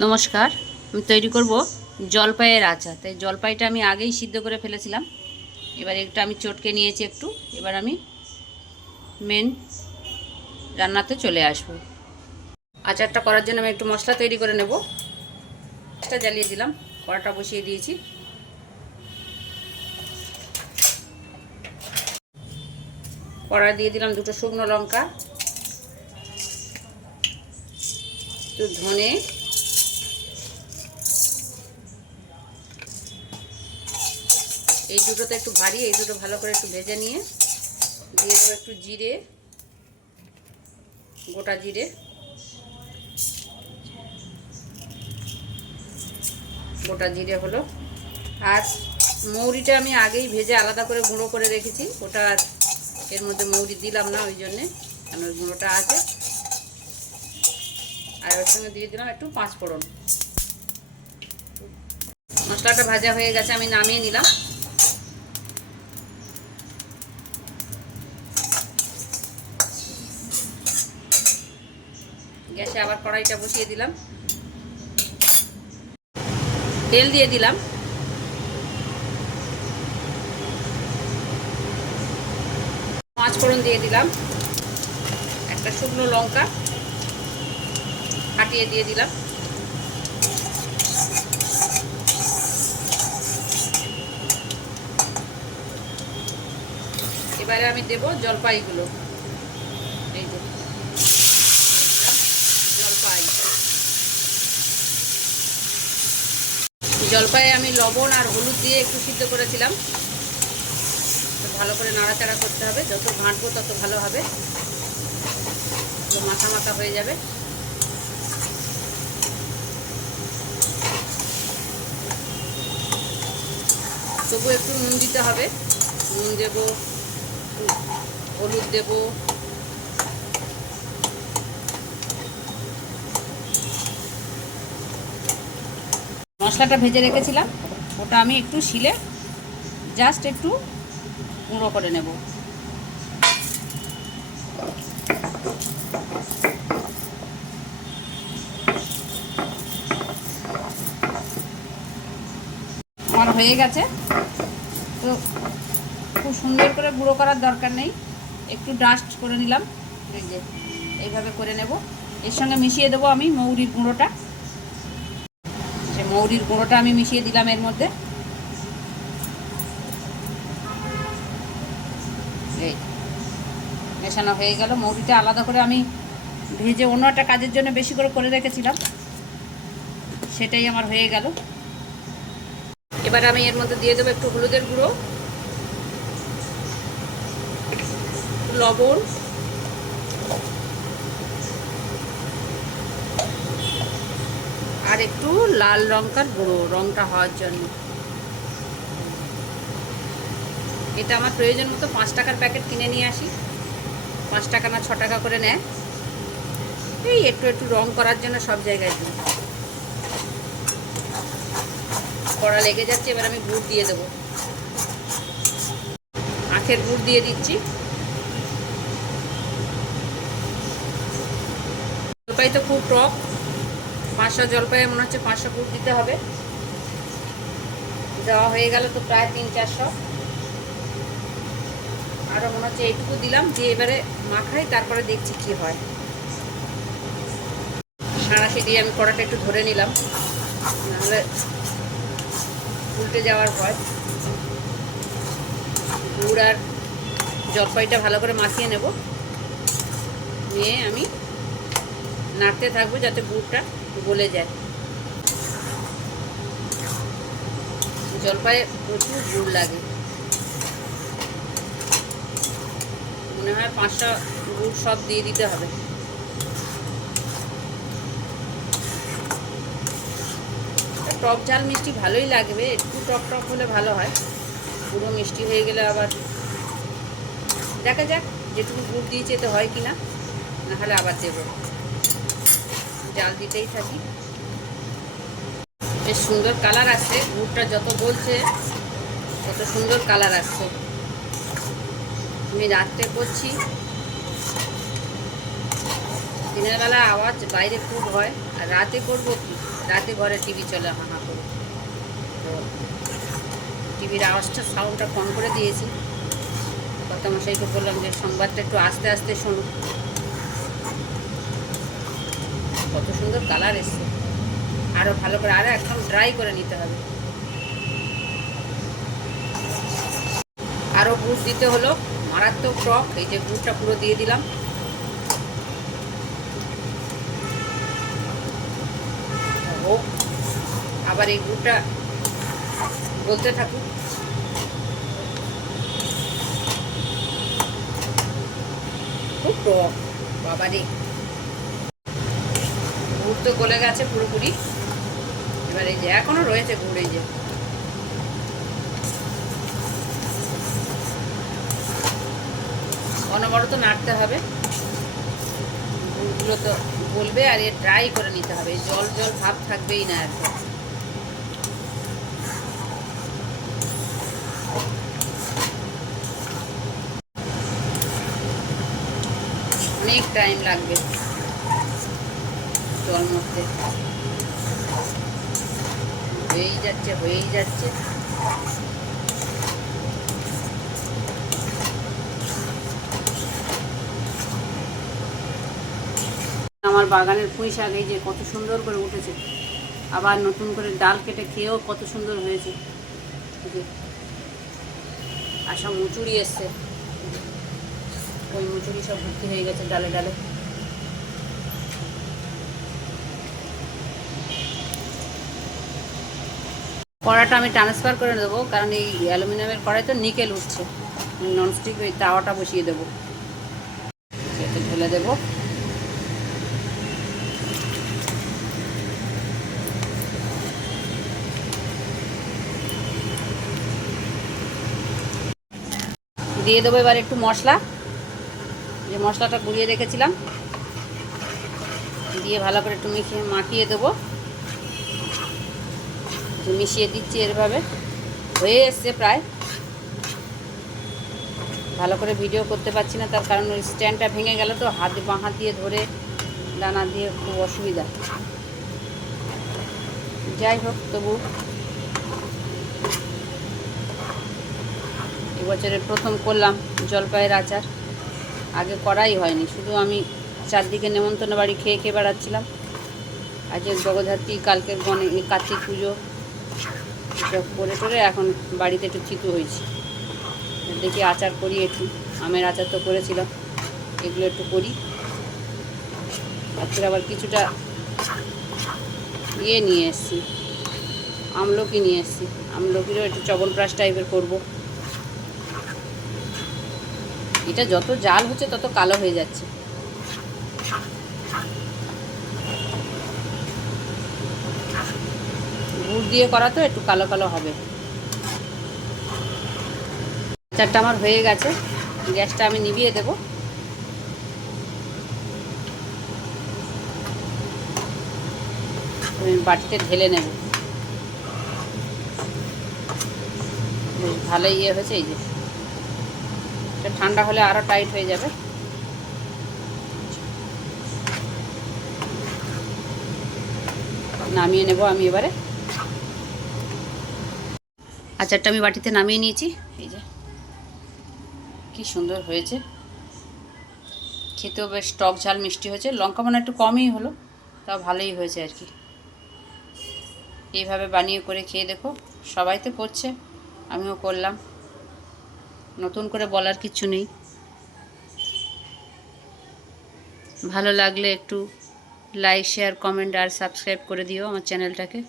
নমস্কার, আমি তৈরি করব জলপাইয়ের আচার। তাই জলপাইটা আমি আগেই সিদ্ধ করে ফেলেছিলাম। এবার একটা আমি চটকে নিয়েছি একটু। এবার আমি মেন রান্নাতে চলে আসব। আচারটা করার জন্য আমি একটু মশলা তৈরি করে নেব। গ্যাসটা জ্বালিয়ে দিলাম, কড়াটা বসিয়ে দিয়েছি। কড়া দিয়ে দিলাম দুটো শুকনো লঙ্কা, একটু ধনে, এই দুটোতে একটু ভারী, এই দুটো ভালো করে একটু ভেজে নিয়ে দিয়ে দেবো একটু জিরে, গোটা জিরে, গোটা জিরে হলো। আর মৌরিটা আমি আগেই ভেজে আলাদা করে গুঁড়ো করে রেখেছি, ওটা আর এর মধ্যে মৌরি দিলাম না, ওই জন্যে, কারণ ওই গুঁড়োটা আছে। আর ওর সঙ্গে দিয়ে দিলাম একটু পাঁচ ফোড়ন। মশলাটা ভাজা হয়ে গেছে, আমি নামিয়ে নিলাম। গ্যাসে আবার কড়াইটা বসিয়ে দিলাম, তেল দিয়ে দিলাম। পাঁচ ফোড়ন দিয়ে দিলাম, একটা শুকনো লঙ্কা ফাটিয়ে দিয়ে দিলাম। এবারে আমি দেব জলপাইগুলো। এই যে জলপাই, জলপাই আমি লবণ আর হলুদ দিয়ে একটু সিদ্ধ করেছিলাম। ভালো করে নাড়াচাড়া করতে হবে, যত ঘাঁটবো তত ভালো হবে, মাখা মাখা হয়ে যাবে। তবু একটু নুন দিতে হবে, নুন দেব, হলুদ দেব, মশলাটা ভেজে রেখেছিলাম ওটা আমি একটু শিলে জাস্ট একটু গুঁড়ো করে নেব। আমার হয়ে গেছে, তো খুব সুন্দর করে গুঁড়ো করার দরকার নেই, একটু ডাস্ট করে নিলাম। এই যে এইভাবে করে নেব। এর সঙ্গে মিশিয়ে দেবো আমি মৌরির গুঁড়োটা। সে মৌরির গুঁড়োটা আমি মিশিয়ে দিলাম এর মধ্যে। এই মেশানো হয়ে গেল। মৌরিটা আলাদা করে আমি ভেজে অন্য একটা কাজের জন্য বেশি করে রেখেছিলাম, সেটাই আমার হয়ে গেল। এবার আমি এর মধ্যে দিয়ে দেবো একটু হলুদের গুঁড়ো, লবণ, আর একটু লাল লঙ্কার গুঁড়ো, রঙটা হওয়ার জন্য। এটা আমার প্রয়োজন মতো 5 টাকার প্যাকেট কিনে নিয়ে আসি, 5 টাকা না 6 টাকা করে নেয়। এই একটু একটু রং করার জন্য সব জায়গায় দিই। কড়া লেগে যাচ্ছে, এবার আমি গুড় দিয়ে দেবো। আখের গুড় দিয়ে দিচ্ছি। জলপাই তো খুব টক, 500 জলপাই মনে হচ্ছে 500 গুড় দিতে হবে। দেওয়া হয়ে গেল তো প্রায় 300-400। আরও মনে হচ্ছে এইটুকু দিলাম, দিয়ে এবারে মাখাই, তারপরে দেখছি কি হয়। সাঁড়াশি দিয়ে আমি কড়াটা একটু ধরে নিলাম, নাহলে উল্টে যাওয়ার ভয়। গুড় আর জলপাইটা ভালো করে মাখিয়ে নেব, নিয়ে আমি নাড়তে থাকবো যাতে গুড়টা গলে যায়। জলপাইয়ে প্রচুর গুড় লাগে, মনে হয় 5টা গুড় সব দিয়ে দিতে হবে। টক ঝাল মিষ্টি ভালোই লাগবে, একটু টক টক হলে ভালো হয়, পুরো মিষ্টি হয়ে গেলে আবার দেখা যাক যেটুকু গুড় দিয়েছে এতে হয় কি না, নাহলে আবার দেব। জাল দিতেই থাকি। বেশ সুন্দর কালার আসছে, গুড়টা যত গলছে তত সুন্দর কালার আসছে। আমি রাত্রে করছি, দিনের বেলা আওয়াজ বাইরে খুব হয়, আর রাতে করবো কি, রাতে ঘরে টিভি চলে হাঁ করে, তো টিভির আওয়াজটা সাউন্ডটা কম করে দিয়েছি। কর্তামশাইকে বললাম যে সংবাদটা একটু আস্তে আস্তে শুনুন। কত সুন্দর কালার এসছে, আরও ভালো করে আরও একদম ড্রাই করে নিতে হবে। আরও গুড় দিতে হলো, মারাত্মক টক। এই যে গুড়টা পুরো দিয়ে দিলাম। ও আবার এই গুড়টা বলতে থাকুক। খুব টক বাবারে। গুড় তো গলে গেছে পুরোপুরি। এবার এই যে এখনো রয়েছে গুড়, এই যে অনবরত নাড়তে হবে। গুড়গুলো তো বলবে, আর ড্রাই করে নিতে হবে, জল জল ভাব থাকবেই না একদম। অনেক টাইম লাগবে জল মরতে। হয়েই যাচ্ছে হয়েই যাচ্ছে। আমার বাগানের পুঁই শাক এই যে কত সুন্দর করে উঠেছে, আবার নতুন করে ডাল কেটে খেয়েও কত সুন্দর হয়েছে। আর সব মুচুরি এসছে, ওই মুচুরি সব ভর্তি হয়ে গেছে ডালে ডালে। কড়াটা আমি ট্রান্সফার করে দেবো, কারণ এই অ্যালুমিনিয়ামের কড়াই তো নিকেল উঠছে। ননস্টিক ওই তাওয়াটা বসিয়ে দেবো, এতে ঢেলে দেবো। দিয়ে দেবো এবার একটু মশলা, যে মশলাটা গুঁড়িয়ে রেখেছিলাম, দিয়ে ভালো করে একটু মাখিয়ে দেবো। মিশিয়ে দিচ্ছি এরভাবে। হয়ে এসছে প্রায়। ভালো করে ভিডিও করতে পারছি না, তার কারণ ওই স্ট্যান্ডটা ভেঙে গেল, তো বাঁ হাত দিয়ে ধরে দানা দিয়ে খুব অসুবিধা। যাই হোক, তবু এবছরের প্রথম করলাম জলপাইয়ের আচার। আগে করাই হয়নি, শুধু আমি চারদিকে নেমন্তন্ন বাড়ি খেয়ে খেয়ে বেড়াচ্ছিলাম। আজকের জগদ্ধাত্রী, কালকের কার্তিক পুজো, এসব করে টোরে এখন বাড়িতে একটু চিতু হয়েছি। দেখি আচার করি একটু। আমের আচার তো করেছিলাম, এগুলো একটু করি। তারপরে আবার কিছুটা নিয়ে এসেছি, আমলকি নিয়ে এসেছি। আমলকিরও একটু চবনপ্রাশ টাইপের করব। এটা যত জাল হচ্ছে তত কালো হয়ে যাচ্ছে। গুড় দিয়ে করা তো একটু কালো কালো হবে। আচারটা আমার হয়ে গেছে, গ্যাসটা আমি নিভিয়ে দেব। আমি বাটিতে ঢেলে নেব। বেশ ভালোই হয়েছে। এই যে এটা ঠান্ডা হলে আরও টাইট হয়ে যাবে। নামিয়ে নেব আমি এবারে। আচারটা আমি বাটিতে নামিয়ে নিয়েছি। এই যে কি সুন্দর হয়েছে, খেতেও বেশ টক ঝাল মিষ্টি হয়েছে। লঙ্কা মনে একটু কমই হলো, তাও ভালোই হয়েছে আর কি। এইভাবে বানিয়ে করে খেয়ে দেখো। সবাই তো করছে, আমিও করলাম, নতুন করে বলার কিছু নেই। ভালো লাগলে একটু লাইক, শেয়ার, কমেন্ট আর সাবস্ক্রাইব করে দিও আমার চ্যানেলটাকে।